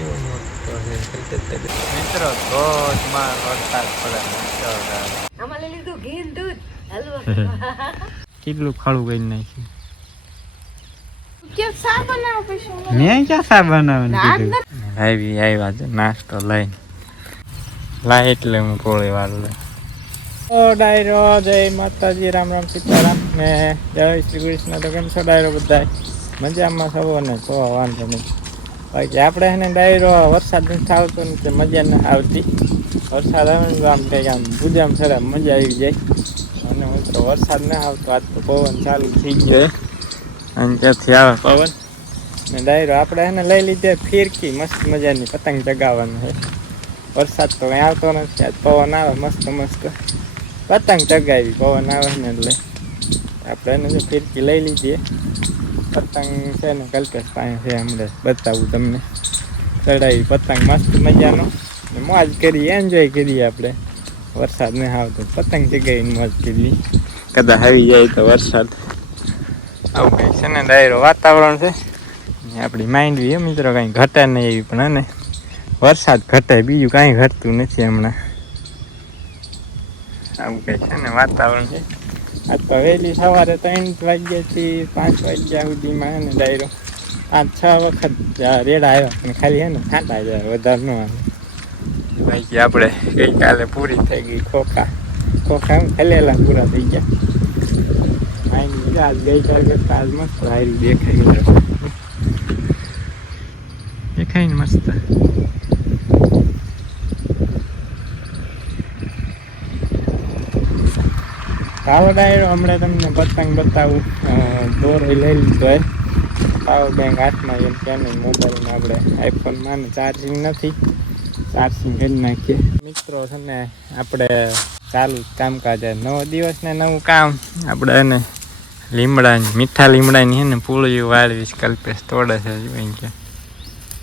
કેવો મોટો છે મિત્રો ધોધમાર વરસાદ પડે આમાં લઈ લીધું ઘી દૂધ હલવો કેટલું ખાડું કરી નાખ્યું क्या सा बनाओ पीछे मैं क्या सा बनावવાનું આવ્યા છે નાસ્તો લઈને લાય એટલે હું કોળી વાળું લઈ ડાયરો જય માતાજી રામ રામ સીતારામ ને જય શ્રી કૃષ્ણ તો કેમ છો ડાયરો બધા મજામાં સવો ને તો વાંધો નહીં બાકી આપણે એને ડાયરો વરસાદ નથી આવતો ને કે મજા ન આવતી વરસાદ આવે ને આમ કંઈક આમ પૂજામાં સરા મજા આવી જાય અને હું તો વરસાદ ના આવતો આજ તો પવન ચાલુ થઈ ગયો અને ત્યાંથી આવે પવન ને ડાયરો આપણે એને લઈ લીધે ફિરકી મસ્ત મજાની પતંગ ચગાવવાનું છે વરસાદ તો કંઈ આવતો નથી આજ પવન આવે મસ્ત મસ્ત પતંગ ચગાવી પવન આવે ને એટલે આપણે એને જો ફિરકી લઈ લીધીએ પતંગ છે ને કલ્પેશ પાસે છે હમણાં બતાવું તમને ચડાવી પતંગ મસ્ત મજાનો ને મોજ કરીએ એન્જોય કરીએ આપણે વરસાદ નહીં આવતો પતંગ ચગાવીને મોજ કરીએ કદાચ આવી જાય તો વરસાદ આવું કંઈ છે ને ડાયરો વાતાવરણ છે આપણી માઇન્ડ બી મિત્રો કાંઈ ઘટે નહીં એવી પણ અને વરસાદ ઘટે બીજું કાંઈ ઘટતું નથી હમણાં આવું કંઈ છે ને વાતાવરણ છે આજ તો વહેલી સવારે 3 વાગ્યાથી 5 વાગ્યા સુધીમાં છે ને ડાયરો 5-6 વખત રેડા આવ્યા પણ ખાલી છે ને છાંટા જાય વધારે ન આવે બાકી આપણે ગઈકાલે પૂરી થઈ ગઈ ખોખા ખેલેલા પૂરા થઈ ગયા આજ ગઈકાલ કરતા આજ મસ્ત હારી દેખાય ને મસ્ત પાવર ડાયરો હમણાં તમને પતંગ બતાવું દોરો લઈ લીધો હોય પાવર બેંક હાથમાં એમ કે મોબાઈલમાં આપણે આઈફોનમાં ને ચાર્જિંગ નથી ચાર્જિંગ કરી નાખીએ મિત્રો છે ને આપણે ચાલુ કામકાજ 9 દિવસ ને નવું કામ આપણે એને લીમડાની મીઠા લીમડાની છે ને પૂળી વાળવી કલ્પેશ તોડે છે જોઈ કે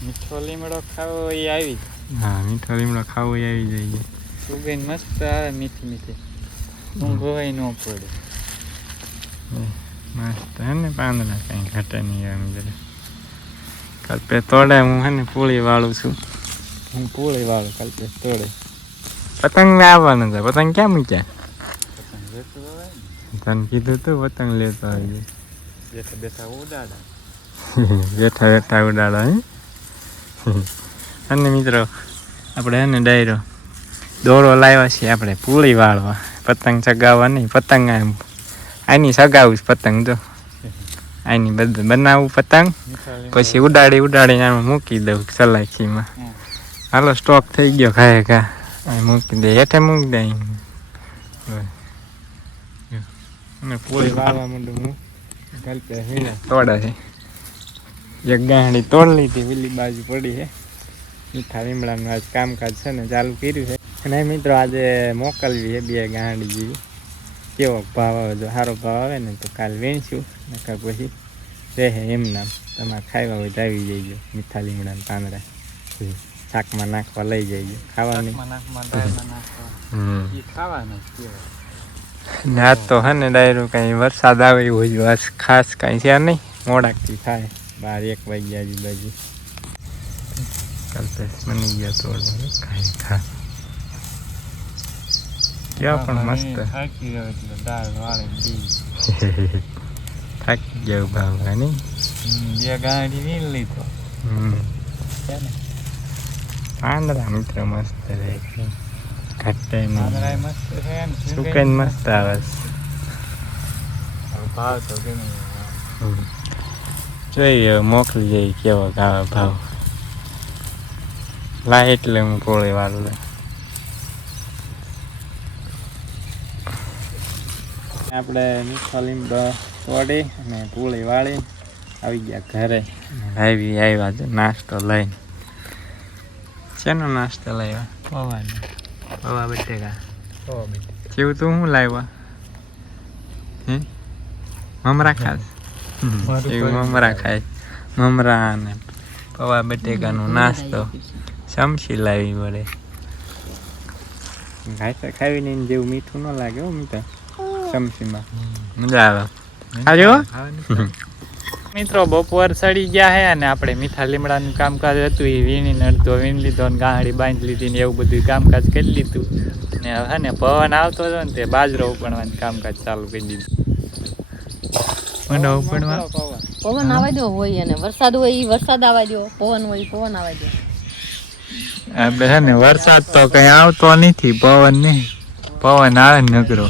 મીઠો લીમડો ખાવો એ આવી હા મીઠો લીમડો ખાવો એ આવી જાય સુગંધ મસ્ત આવે મીઠી મીઠી ઊંઘ હોય ન પડે મસ્ત હે ને પાંદડા કંઈ ઘટે નહીં એમ જરા કલ્પેશ તોડે હું હે ને પૂળી વાળું છું હું પૂળી વાળું કલ્પેશ તોડે પતંગ આવવાનું છે પતંગ ક્યાં મૂક્યા તને કીધું તું પતંગ લેતો આવી બેઠા બેઠા ઉડાડા બેઠા બેઠા ઉડાડા હે અને મિત્રો આપણે એને ડાયરો દોરો લાવ્યા છીએ આપણે પૂળી વાળવા પતંગ ચગાવવા નહીં પતંગ આની સગાવું પતંગ જો આની બધું બનાવું પતંગ પછી ઉડાડીને આમાં મૂકી દઉં સલાખીમાં હાલો સ્ટોક થઈ ગયો ખાય ખા મૂકી દે હેઠે મૂકી દે અને પૂરી વાળવા માંડું હું ગલપે તોડે છે એક ગાંડી તોડ લીધી પેલી બાજુ પડી છે મીઠા લીમડાનું આજ કામકાજ છે ને ચાલુ કર્યું છે અને મિત્રો આજે મોકલવી છે 2 ગાંડી જેવી કેવો ભાવ આવે જો સારો ભાવ આવે ને તો કાલ વેચશું નકર પછી રહે એમ નામ તમારે ખાવા હોય તો આવી જઈજો મીઠા લીમડાના પાંદડા શાકમાં નાખવા લઈ જઈજો ખાવાની ને આજ તો હે ને ડાયરો કઈ વરસાદ આવે એવું હોય ખાસ કઈ છે નહીં મોડાકથી થાય 12-1 વાગ્યા આજુબાજુ કલ્પેશ બની ગયા તો કાંઈ ખા ક્યાં પણ મસ્ત થાકી ગયો એટલે દાળ વાળી દી થાકી ગયો ભાવ નહીં 2 ગાડી વીણ લીધો પાંદડા મિત્ર મસ્ત રહે ઘટે પાંદડા મસ્ત છે સુકન મસ્ત આવે ભાવ તો ગમે જોઈએ મોકલી જઈ કેવો આવે ભાવ લાય એટલે હું કોળી વાળું લે આપણે મીઠો લીમડો તોડી અને પૂળી વાળી આવી ગયા ઘરે આવ્યા છે નાસ્તો લઈને શેનો નાસ્તો લાવ્યા પૌવા બટેકા કેવું તું શું લાવ્યા હે મમરા ખાસ એવું મમરા ખાય મમરા અને પૌવા બટેકાનો નાસ્તો સમસી લાવી વળે ઘાસા ખાવીને જેવું મીઠું ન લાગે હો મીઠા સમસીમાં મજા આવે ખાજો મિત્રો બપોર સડી ગયા હે અને આપણે મીઠા લીમડાનું કામકાજ હતું એ વીણીને અડધો વીણી લીધો ને ગાંહડી બાંધી લીધી ને એવું બધું કામકાજ કરી લીધું ને હે ને પવન આવતો હતો ને તે બાજરો ઉપણવાનું કામકાજ ચાલુ કરી દીધું. પવન આવવા દો હોય અને વરસાદ હોય ઈ વરસાદ આવવા દો, પવન હોય પવન આવવા દો. આપણે છે ને વરસાદ તો કઈ આવતો નથી, પવન નહીં, પવન આવે નગરો,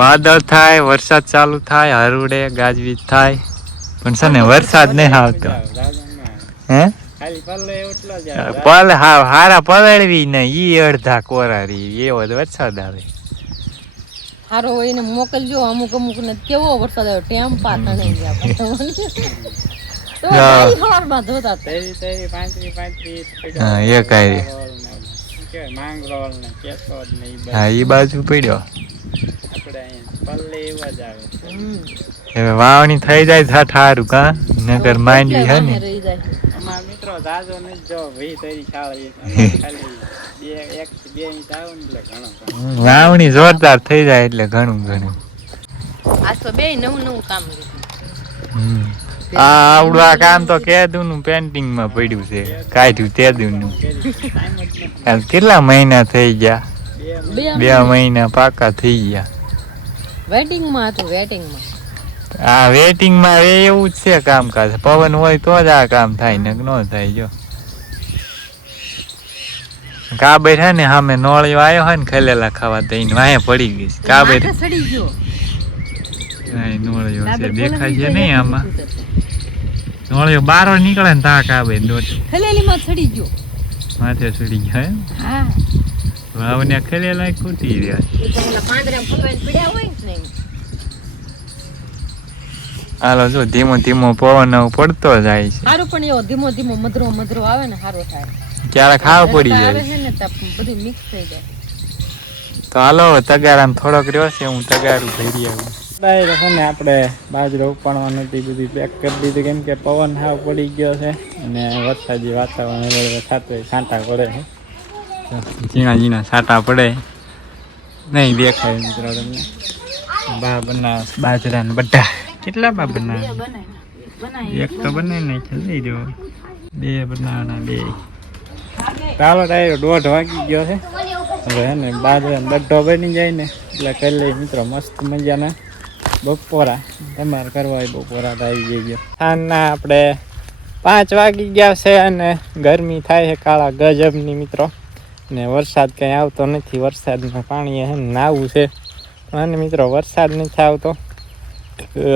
વાદળ થાય, વરસાદ ચાલુ થાય, હરુડે ગાજવીજ થાય, પણ છે ને વરસાદ નહીં આવતો. હે પલ હારા પલળવી ને ઈ અડધા કોરારી એવો વરસાદ આવે. હારો હોય ને મોકલજો, અમુક ને કેવો વરસાદ આવ્યો ટેમ્પા તણાઈ ગયા. એ બાજુ પડ્યો. હવે વાવણી થઈ જાય ઠાઠારું કા નગર માંડવી હે ને મિત્રો જાજો ન જો ભઈ તરી ખાલી વાવણી જોરદાર થઈ જાય એટલે ઘણું ઘણું. આ તો બે નવું કામ આવડું આ કામ તો કેદું નું પેન્ટિંગ માં પડ્યું છે, કાઢ્યું તેદું નું. કેટલા મહિના થઈ ગયા? 2 મહિના પાકા થઈ ગયા. વેટિંગ માં હતું, વેટિંગ માં. આ વેટિંગ માં એવું જ છે કામકાજ. પવન હોય તો જ આ કામ થાય ને ન થાય. જો કાબર હે ને સામે નોળિયો આવ્યો હોય ને ખેલેલા ખાવા દઈને વાહે પડી ગઈ કાબર. નોળિયો છે દેખાય છે નહીં આમાં. નોળિયો બારો નીકળે ને તા કાબર દોટ ખેલેલી માં ચડી ગયો, માથે ચડી ગયો. હા વાવને ખેલેલા ખૂટી રહ્યા. હાલો જો ધીમો ધીમો પવન પડતો જાય છે. સારું પણ એવો ધીમો ધીમો મધરો મધરો આવે ને સારો થાય. ક્યારેક ખાવ પડી જાય છે ને બધું મિક્સ થઈ જાય. તો હાલો તગારામ થોડોક રહ્યો છે, હું તગારું ભરી આવું. ને આપણે બાજરો ઉપાડવાનું બધું પેક કરી દીધું કેમ કે પવન હાવ પડી ગયો છે અને વરસાદી વાતાવરણ થતું છાંટા પડે છે. ઝીણા ઝીણા છાંટા પડે નહીં દેખાય મિત્રો તમને. બા બનાવ બાજરાના બધા કેટલા બા બનાવે? એક તો બનાવી નાખ્યો, લઈ દો. 2 બનાવવાના 2. ચાલો ડાયરો 1:30 વાગી ગયો છે. હવે હે ને બાજરાનો બડ્ડો બની જાય ને એટલે કરી લઈએ મિત્રો મસ્ત મજાના બપોરા. તમારે કરવા હોય બપોરા તો આવી ગયો. સાંજના આપણે 5 વાગી ગયા છે અને ગરમી થાય છે કાળા ગજબની મિત્રો. ને વરસાદ કંઈ આવતો નથી. વરસાદમાં પાણી હે ને નાવું છે અને મિત્રો વરસાદ નથી આવતો.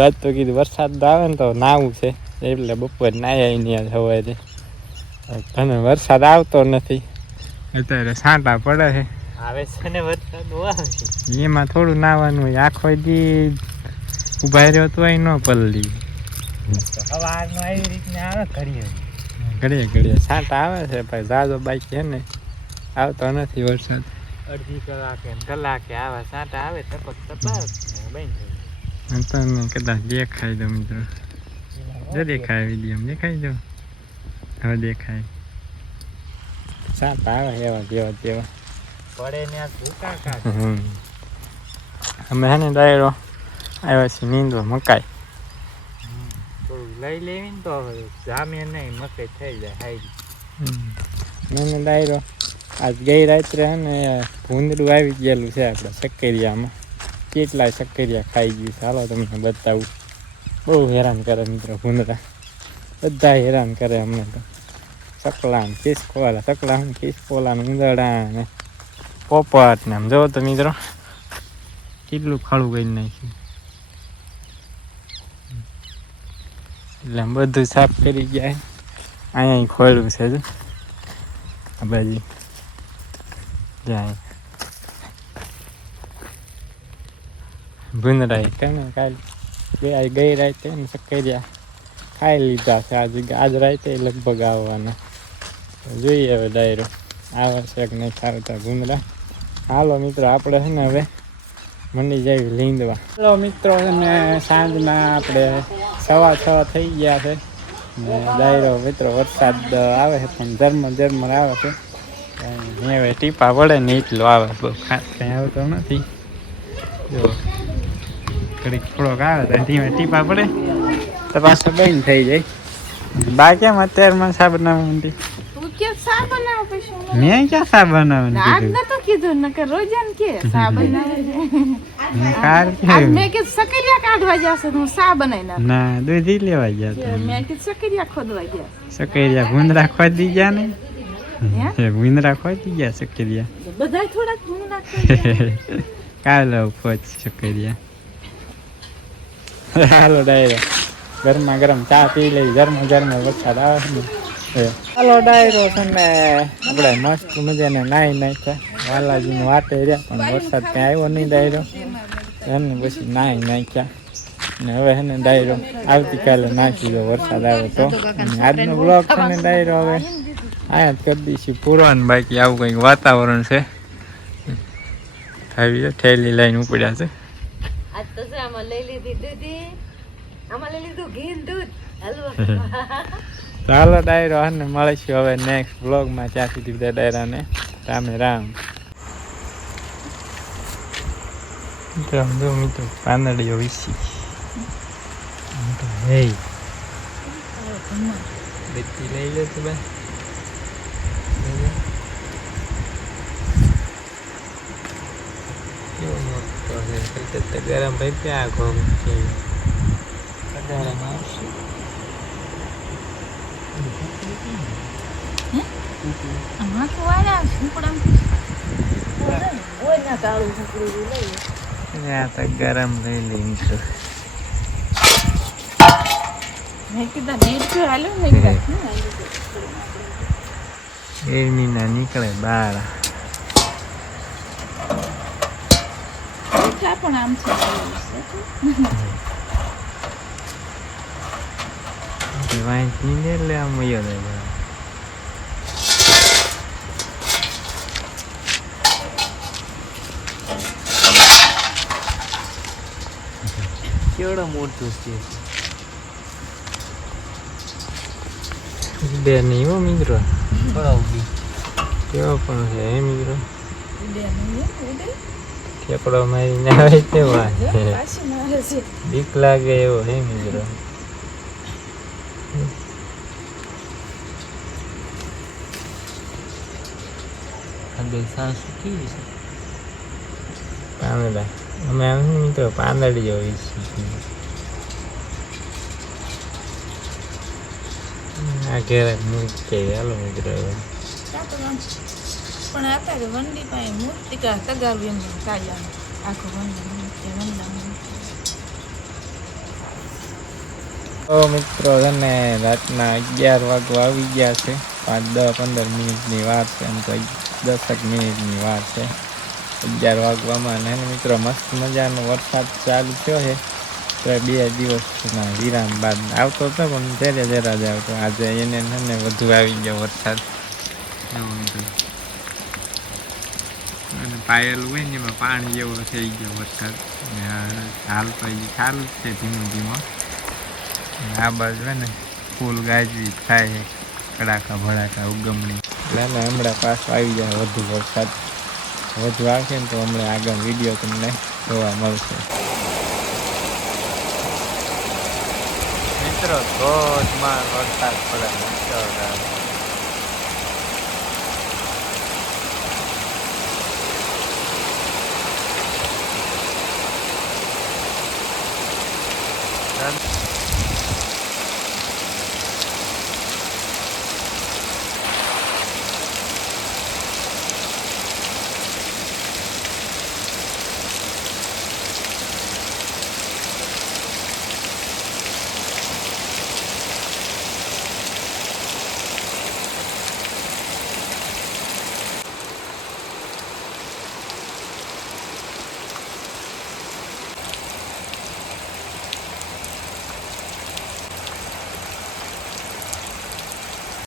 આજ તો કીધું વરસાદ આવે ને તો નાવું છે એટલે બપોર નાયા નહીં સવારે. અને વરસાદ આવતો નથી. અત્યારે છાંટા પડે છે. આવે છે ને વરસાદ એમાં થોડું નાવાનું હોય. આખો દી ઉભા રહ્યો તો ન પલળી. સવારમાં આવી રીતના આવે ઘડીએ ઘડીએ છાંટા આવે છે ભાઈ. જાજો બાઈક છે ને આવતો નથી વરસાદ. અડધી કલાકે આવા છાંટા આવે ટપક ટપક બંધ તમને કદાચ દેખાય દો મિત્રો. જો દેખાય વિડીયો દેખાય દો. હવે દેખાય છાંટા આવે એવા જેવા તેવા પડે ને ભૂકા કાઢે. અમે હે ને ડાયરો આવ્યા છીએ નીંદવા મકાઈ. થોડું લઈ લેવી ને તો હવે જામે નહીં મકાઈ થઈ જાય હારી. મને ડાયરો આજ ગઈ રાત્રે હે ને ભૂંદડું આવી ગયેલું છે આપણે સક્કરિયામાં. કેટલાય સક્કરિયા ખાઈ ગયું છે. હાલો તમને બતાવું. બહુ હેરાન કરે મિત્રો ભૂંદડા. બધા હેરાન કરે અમને તો. ચકલા ને ખિસકોલા, ચકલા ને ખિસકોલા ને ઉંદરડા ને પોપટ ને આમ જોવો તો મિત્રો કેટલું ખળું કરી નાખ્યું. એટલે બધું સાફ કરી ગયા. અહીંયા ખોલ્યું છે જો આ બાજુ જાય ભૂંદડા કને કાલ ગઈ રાતે ને સક્કરિયા ખાઈ લીધા છે. આજ રાતે લગભગ આવવાના. જોઈએ હવે ડાયરો આવે છે કે નહીં આવતા ભૂંદડા. હાલો મિત્રો આપણે છે ને હવે મંડી જાય લીંદવા. હાલો મિત્રો ને સાંજના આપણે 6:15 થઈ ગયા છે ને ડાયરો મિત્રો વરસાદ આવે છે પણ ઝરમર આવે છે. હવે ટીપા પડે ને એટલું આવે, બહુ ખાસ કંઈ આવતો નથી. જો ઘડીક થોડોક આવે તો ધીમે ટીપા પડે તો પાછો બંધ થઈ જાય. બા કેમ અત્યારમાં શા બનાવવા માંડી? તું કે સા બનાવ પછી મેં ક્યાં શા બનાવવાનું આજ કીધું? નતો કીધું નકર રોજન કે સા બનાવે કાલ આજ મેં કે સકરિયા કાઢવા જશે હું સા બનાવી નાખ ના દૂધી લેવા ગયા હતા. મેં કે સકરિયા ખોદવા ગયા સકરિયા ભૂંદરા ખોદી ગયા ને હે ભૂંદરા ખોદી ગયા સકરિયા. બધાય થોડાક હું નાખવા કાલે પહોંચ સકરિયા. હાલો ડાયરો ગરમા ગરમ ચા પી લઈ. ગરમા ગરમા વરસાદ આવે ને. હાલો ડાયરો છે ને આપણે મસ્ત મજાને નાહી નાખ્યા. વાલાજીને વાટે રહ્યા પણ વરસાદ ત્યાં આવ્યો નહીં ડાયરો એને પછી નાહી નાખ્યા. ને હવે છે ને ડાયરો આવતીકાલે નાખી દો વરસાદ આવે તો. આજનો બ્લોગ છે ને ડાયરો હવે અહીંયા જ કરી દઈશું પૂરો. ને બાકી આવું કંઈક વાતાવરણ છે. આવી ઠેલી લઈને ઉપડ્યા છે. આજ તો છે આમાં લઈ લીધી દૂધી આમાં લઈ લીધું ઘી ને દૂધ હલવા ચાલો ડાયરો અને મળીશું હવે નેક્સ્ટ બ્લોગમાં. ત્યાં સુધી બધા ડાયરાને રામે રામ. મિત્રો પાંદડીઓ વીસી હે બેટી લઈ લે તો બે કેવો મોટો છે ગરમ ભાઈ ત્યાં ઘઉં છે આમાં તો વાળા સુકડા ઓય ના કાળું સુકડું લઈ ત્યાં તો ગરમ લઈ લઈ મિત્રો. મેં કીધા નેટ તો હાલો મેં કીધા એની ના નીકળે બાર. પણ આમ છે વાંચી ને એટલે આમ યો લે કેવડો મોટું છે બે નહીં હો મિત્રો. કેવો પણ છે હે મિત્રો. ઠેકડો મારીને આવે તેવા બીક લાગે એવો હે મિત્રો. પાંદડા અમે આમ મિત્રો પાંદડી જોઈ છીએ. આ ઘેરે મૂકે હાલો મિત્રો. પણ અત્યારે વંડી પાસે મૂર્તિકા તગાવી એમ કાયા આખો તો મિત્રો છે ને રાતના 11 વાગવા આવી ગયા છે. 5-10-15 મિનિટની વાર છે. એમ તો 10 મિનિટની વાર છે 11 વાગવામાં. અને મિત્રો મસ્ત મજાનો વરસાદ ચાલુ થયો છે. તો 2 દિવસના વિરામ બાદ આવતો હતો પણ જરા જ આવતો. આજે એને ને વધુ આવી ગયો વરસાદ. અને પાયેલું હોય ને એમાં પાણી જેવો થઈ ગયો વરસાદ. હાલ તો ચાલુ જ છે ધીમો ધીમો. આ બાજુ છે ને ફૂલ ગાજવી થાય કડાકા ભડાકા ઉગમણી. એટલે હમણાં પાછો આવી જાય વધુ વરસાદ. વધુ આવશે ને તો હમણાં આગળ વિડીયો તમને જોવા મળશે. મિત્રો ધોધમાર વરસાદ પડે.